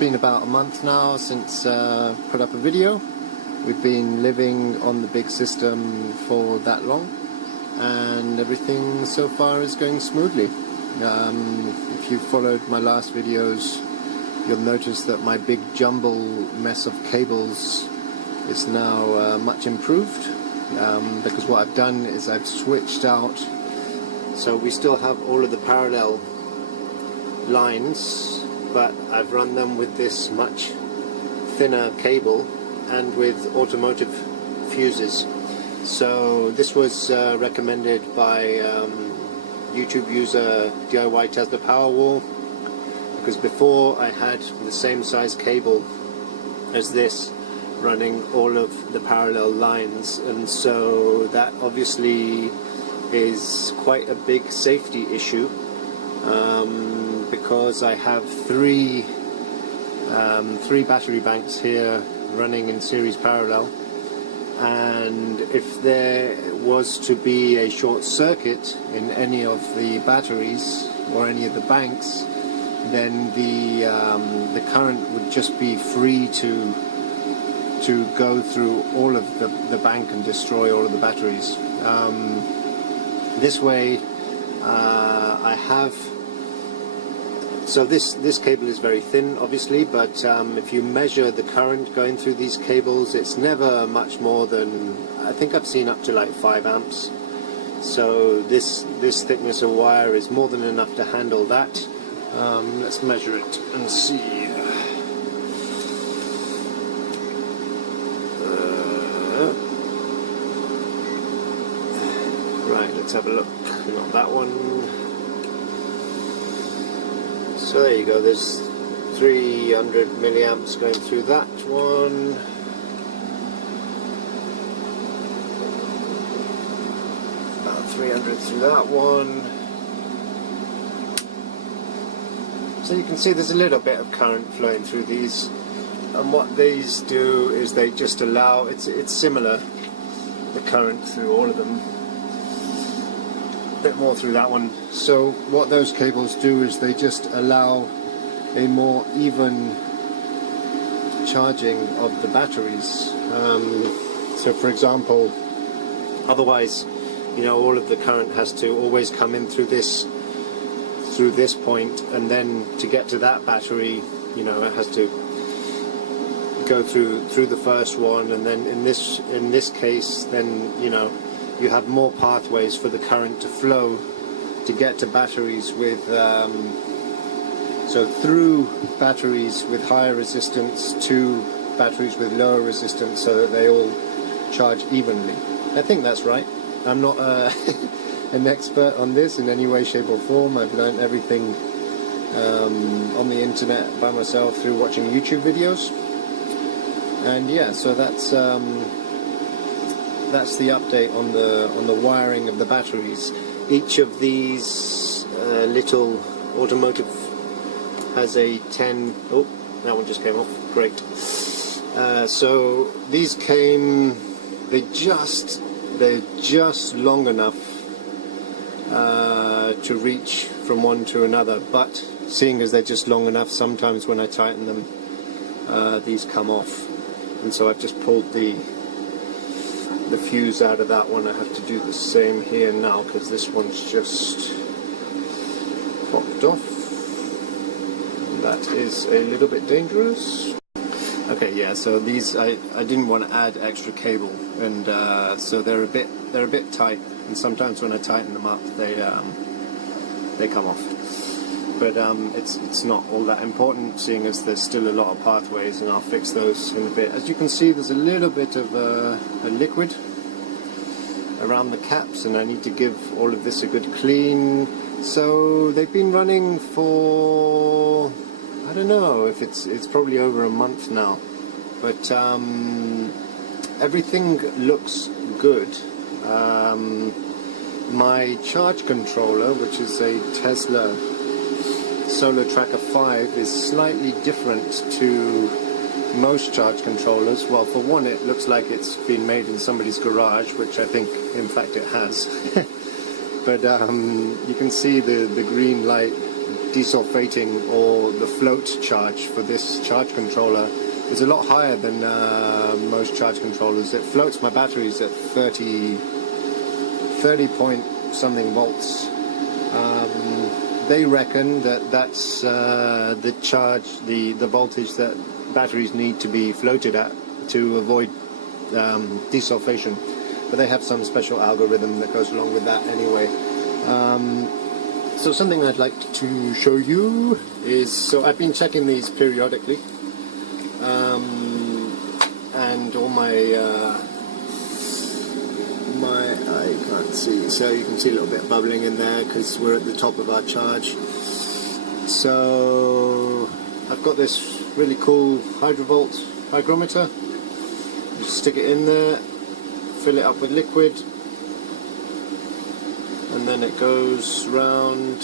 been about a month now since put up a video. We've been living on the big system for that long, and everything so far is going smoothly. If you followed my last videos, you'll notice that my big jumble mess of cables is now much improved, because what I've done is I've switched out, so we still have all of the parallel lines, but I've run them with this much thinner cable and with automotive fuses. So this was recommended by YouTube user DIY Tesla Powerwall, because before I had the same size cable as this running all of the parallel lines, and so that obviously is quite a big safety issue, because I have three battery banks here running in series parallel, and if there was to be a short circuit in any of the batteries or any of the banks, then the current would just be free to go through all of the bank and destroy all of the batteries. This way I have, so this cable is very thin obviously, but if you measure the current going through these cables, it's never much more than, I think I've seen up to like 5 amps. So this thickness of wire is more than enough to handle that. Let's measure it and see. Right, let's have a look. Not that one. So there you go, there's 300 milliamps going through that one. About 300 through that one. So you can see there's a little bit of current flowing through these, and what these do is they just allow, it's similar, the current through all of them. A bit more through that one. So what those cables do is they just allow a more even charging of the batteries. So for example, otherwise, you know, all of the current has to always come in through this point, and then to get to that battery, you know, it has to go through the first one, and then in this case, then, you know, you have more pathways for the current to flow to get to batteries with so through batteries with higher resistance to batteries with lower resistance, so that they all charge evenly. I think that's right. I'm not an expert on this in any way, shape or form. I've learned everything on the internet by myself through watching YouTube videos, and yeah, so that's the update on the wiring of the batteries. Each of these little automotive has a 10. Oh, that one just came off. Great. So these came. They're just long enough to reach from one to another, but seeing as they're just long enough, sometimes when I tighten them, these come off, and so I've just pulled the fuse out of that one. I have to do the same here now, because this one's just popped off, and that is a little bit dangerous. Okay, yeah, so these I didn't want to add extra cable, and so they're a bit tight, and sometimes when I tighten them up, they come off. But it's not all that important, seeing as there's still a lot of pathways, and I'll fix those in a bit. As you can see, there's a little bit of a liquid around the caps, and I need to give all of this a good clean. So they've been running for, I don't know if it's probably over a month now, but everything looks good. My charge controller, which is a Tesla Solar Tracker 5, is slightly different to most charge controllers. Well, for one, it looks like it's been made in somebody's garage, which I think in fact it has. But you can see the green light desulfating or the float charge for this charge controller is a lot higher than most charge controllers. It floats my batteries at 30 point something volts. They reckon that that's the charge, the voltage that batteries need to be floated at to avoid desulfation. But they have some special algorithm that goes along with that anyway. So something I'd like to show you is, so I've been checking these periodically, and all my I can't see, so you can see a little bit bubbling in there because we're at the top of our charge. So I've got this really cool hydrovolt hygrometer. Just stick it in there, fill it up with liquid, and then it goes round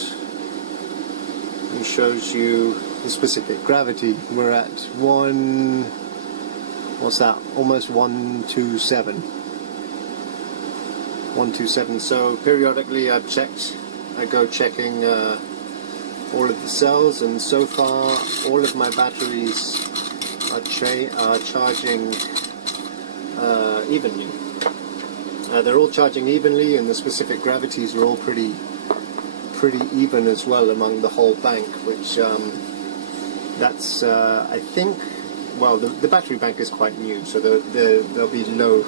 and shows you the specific gravity. We're at almost 127. 127. So periodically I go checking all of the cells, and so far all of my batteries are charging evenly. They're all charging evenly, and the specific gravities are all pretty even as well among the whole bank, which that's I think, well, the battery bank is quite new, so there'll be low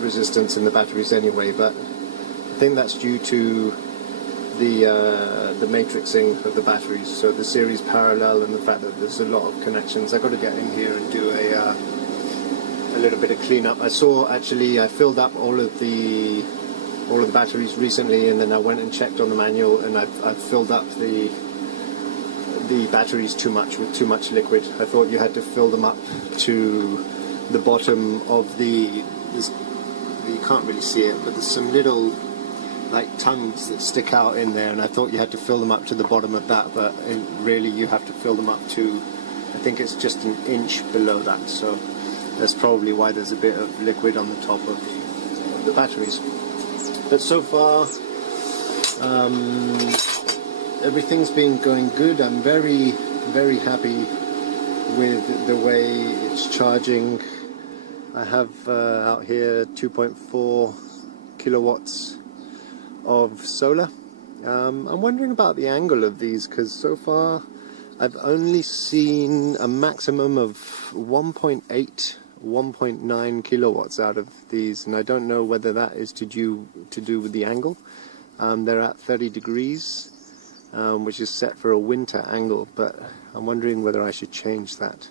resistance in the batteries anyway, but I think that's due to the matrixing of the batteries, so the series parallel and the fact that there's a lot of connections. I've got to get in here and do a little bit of cleanup. I filled up all of the batteries recently, and then I went and checked on the manual, and I've filled up the batteries too much with too much liquid. I thought you had to fill them up to the bottom of you can't really see it, but there's some little like tongues that stick out in there, and I thought you had to fill them up to the bottom of that, but really you have to fill them up to, I think it's just an inch below that, so that's probably why there's a bit of liquid on the top of the batteries. But so far everything's been going good. I'm very, very happy with the way it's charging. I have out here 2.4 kilowatts of solar. I'm wondering about the angle of these, because so far I've only seen a maximum of 1.9 kilowatts out of these, and I don't know whether that is to do with the angle. They're at 30 degrees, which is set for a winter angle, but I'm wondering whether I should change that.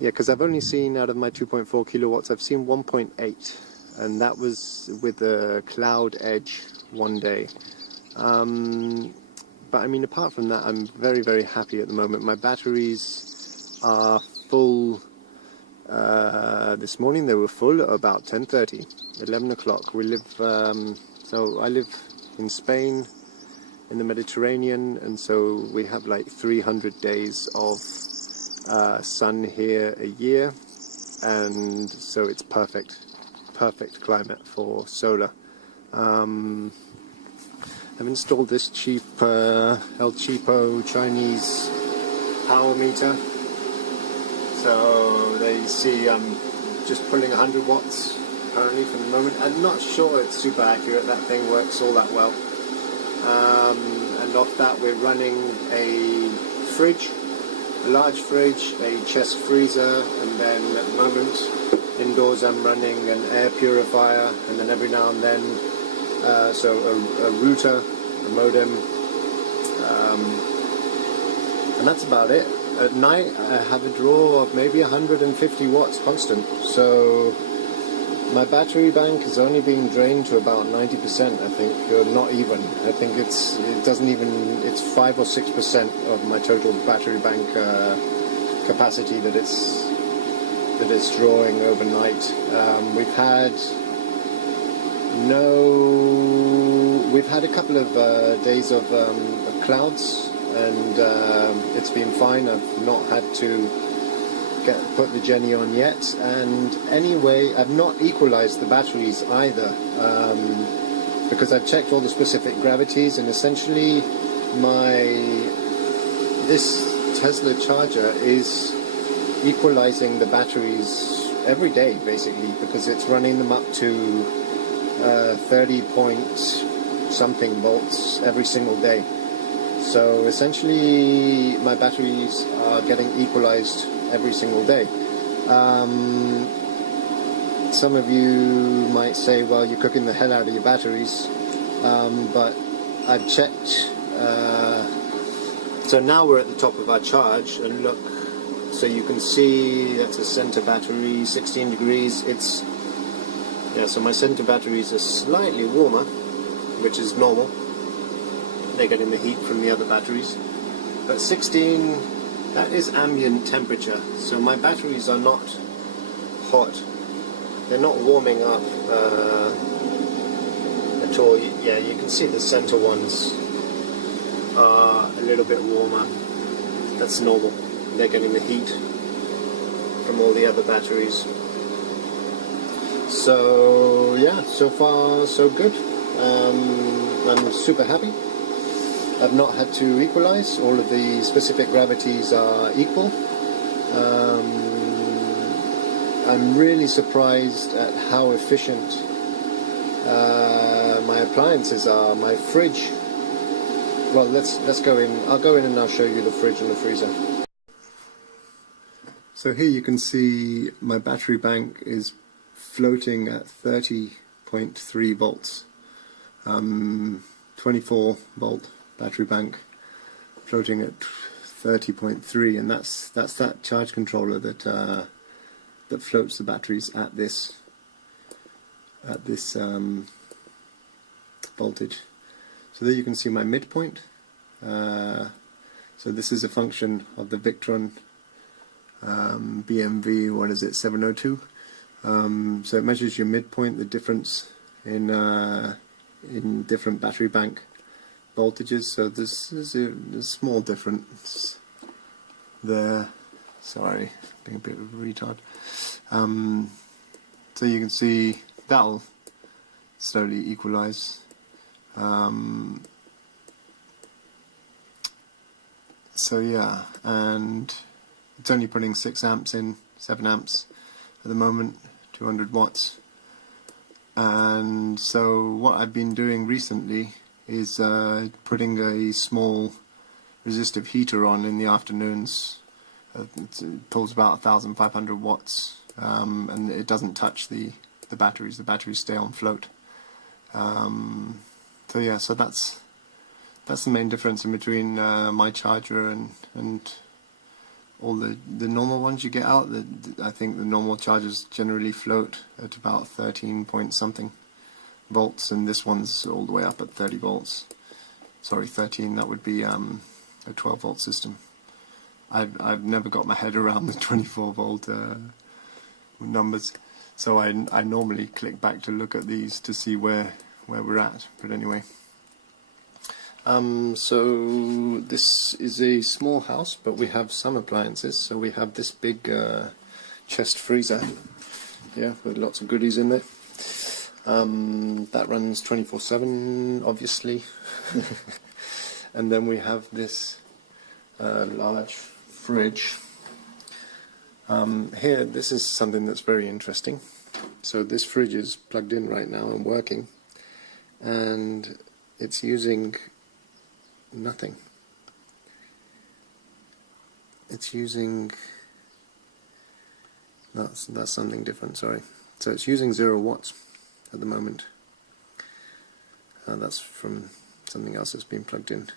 Yeah, because I've only seen, out of my 2.4 kilowatts, I've seen 1.8, and that was with a cloud edge one day. But I mean, apart from that, I'm very, very happy at the moment. My batteries are full. This morning they were full at about 10:30, 11 o'clock. We live, so I live in Spain, in the Mediterranean, and so we have like 300 days of sun here a year, and so it's perfect climate for solar. I've installed this cheap El Cheapo Chinese power meter. So there you see I'm just pulling 100 watts currently for the moment. I'm not sure it's super accurate, that thing works all that well. And off that we're running a fridge, a large fridge, a chest freezer, and then at the moment indoors I'm running an air purifier, and then every now and then so a router, a modem, and that's about it. At night I have a draw of maybe 150 watts constant, so my battery bank is only being drained to about 90%, I think, or not even. I think it's 5 or 6% of my total battery bank capacity that it's drawing overnight. We've had a couple of days of clouds, and it's been fine. I've not had to put the Jenny on yet, and anyway I've not equalized the batteries either, because I've checked all the specific gravities, and essentially my this Tesla charger is equalizing the batteries every day basically, because it's running them up to 30 point something volts every single day. So essentially my batteries are getting equalized every single day. Some of you might say, well, you're cooking the hell out of your batteries, but I've checked. So now we're at the top of our charge, and look, so you can see that's a center battery, 16 degrees. So my center batteries are slightly warmer, which is normal. They're getting the heat from the other batteries. But 16, that is ambient temperature. So my batteries are not hot. They're not warming up at all. Yeah, you can see the center ones are a little bit warmer. That's normal. They're getting the heat from all the other batteries. So yeah, so far so good. I'm super happy. I've not had to equalize. All of the specific gravities are equal. I'm really surprised at how efficient my appliances are. My fridge. Well, let's go in. I'll go in and I'll show you the fridge and the freezer. So here you can see my battery bank is floating at 30.3 volts. 24 volt battery bank floating at 30.3, and that's that charge controller that floats the batteries at this voltage. So there you can see my midpoint. So this is a function of the Victron BMV, what is it, 702. So it measures your midpoint, the difference in different battery bank voltages. So this is a small difference there. Sorry, being a bit of a retard. So you can see that'll slowly equalize. So yeah, and it's only putting 6 amps in, 7 amps at the moment, 200 watts. And so what I've been doing recently is putting a small resistive heater on in the afternoons. It pulls about 1,500 watts, and it doesn't touch the batteries. The batteries stay on float. So yeah, so that's the main difference in between my charger and all the normal ones you get out. I think the normal chargers generally float at about 13 point something volts, and this one's all the way up at 30 volts. Sorry, 13. That would be a 12 volt system. I've never got my head around the 24 volt numbers, so I normally click back to look at these to see where we're at. But anyway. So this is a small house, but we have some appliances. So we have this big chest freezer, yeah, with lots of goodies in there. That runs 24/7, obviously. And then we have this large fridge. Here, this is something that's very interesting. So this fridge is plugged in right now and working, and it's using nothing. It's using that's something different, sorry. So it's using 0 watts at the moment. That's from something else that's been plugged in.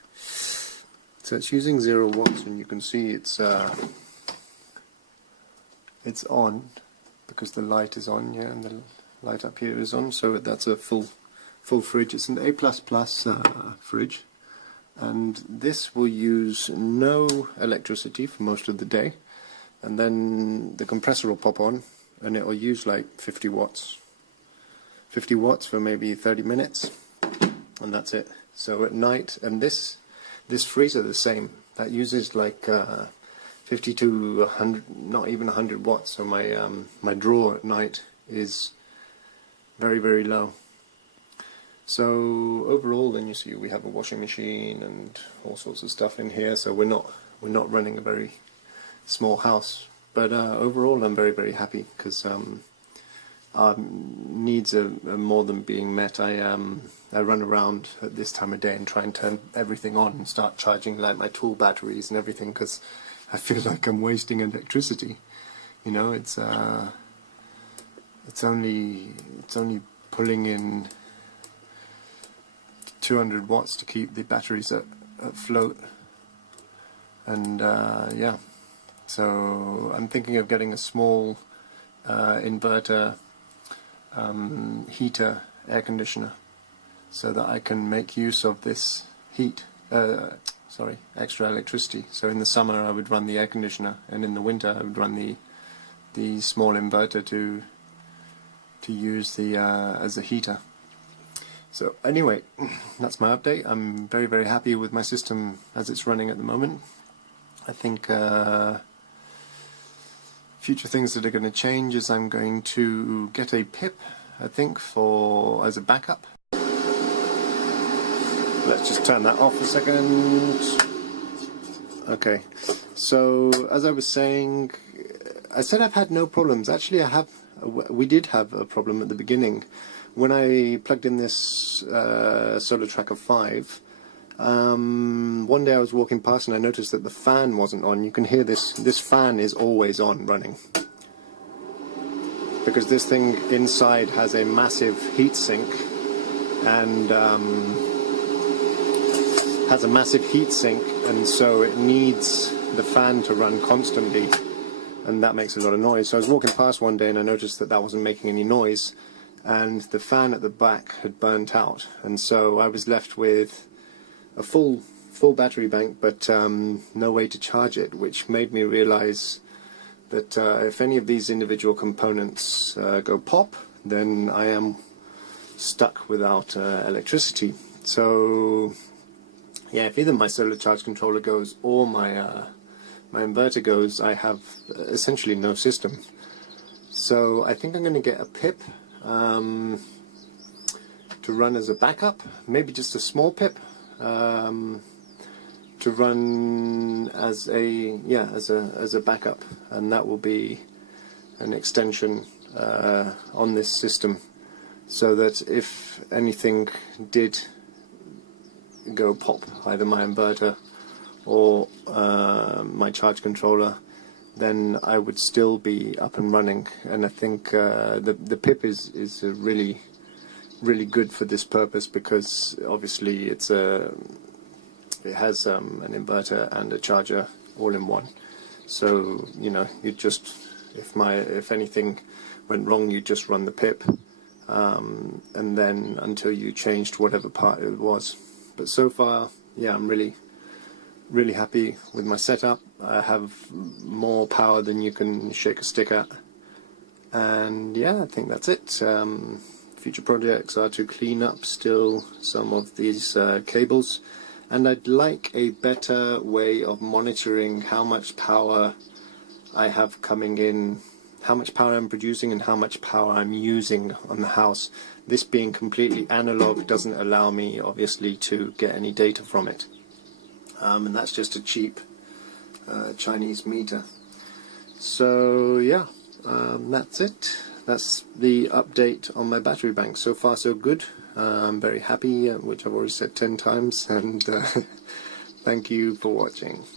So it's using 0 watts, and you can see it's on because the light is on, yeah, and the light up here is on. So that's a full fridge. It's an A++ fridge. And this will use no electricity for most of the day, and then the compressor will pop on and it will use like 50 watts for maybe 30 minutes, and that's it. So at night, and this freezer the same, that uses like 50 to 100, not even 100 watts. So my drawer at night is very, very low. So overall, then you see we have a washing machine and all sorts of stuff in here. So we're we're not running a very small house. But overall I'm very, very happy, because our needs are more than being met. I run around at this time of day and try and turn everything on and start charging like my tool batteries and everything, because I feel like I'm wasting electricity. You know, it's only pulling in 200 watts to keep the batteries afloat, and yeah. So I'm thinking of getting a small inverter heater air conditioner, so that I can make use of this extra electricity. So in the summer I would run the air conditioner, and in the winter I would run the small inverter to use the as a heater. So anyway, that's my update. I'm very, very happy with my system as it's running at the moment. I think future things that are going to change is I'm going to get a pip, I think, as a backup. Let's just turn that off a second. Okay, so as I was saying, I said I've had no problems. Actually, we did have a problem at the beginning. When I plugged in this Solar Tracker 5, one day I was walking past and I noticed that the fan wasn't on. You can hear this fan is always on, running, because this thing inside has a massive heat sink, and so it needs the fan to run constantly, and that makes a lot of noise. So I was walking past one day and I noticed that wasn't making any noise, and the fan at the back had burnt out, and so I was left with a full battery bank, but no way to charge it, which made me realize that if any of these individual components go pop, then I am stuck without electricity. So yeah, if either my solar charge controller goes or my inverter goes, I have essentially no system. So I think I'm going to get a pip to run as a backup, maybe just a small pip to run as a backup, and that will be an extension on this system, so that if anything did go pop, either my inverter or my charge controller, then I would still be up and running. And I think the pip is really good for this purpose, because obviously it has an inverter and a charger all in one. So you know, you just, if anything went wrong, you just run the pip, and then until you changed whatever part it was. But so far, yeah, I'm really happy with my setup. I have more power than you can shake a stick at, and yeah, I think that's it. Future projects are to clean up still some of these cables, and I'd like a better way of monitoring how much power I have coming in, how much power I'm producing and how much power I'm using on the house. This being completely analog doesn't allow me obviously to get any data from it, and that's just a cheap Chinese meter. So yeah, that's it. That's the update on my battery bank. So far so good. I'm very happy, which I've already said 10 times, and thank you for watching.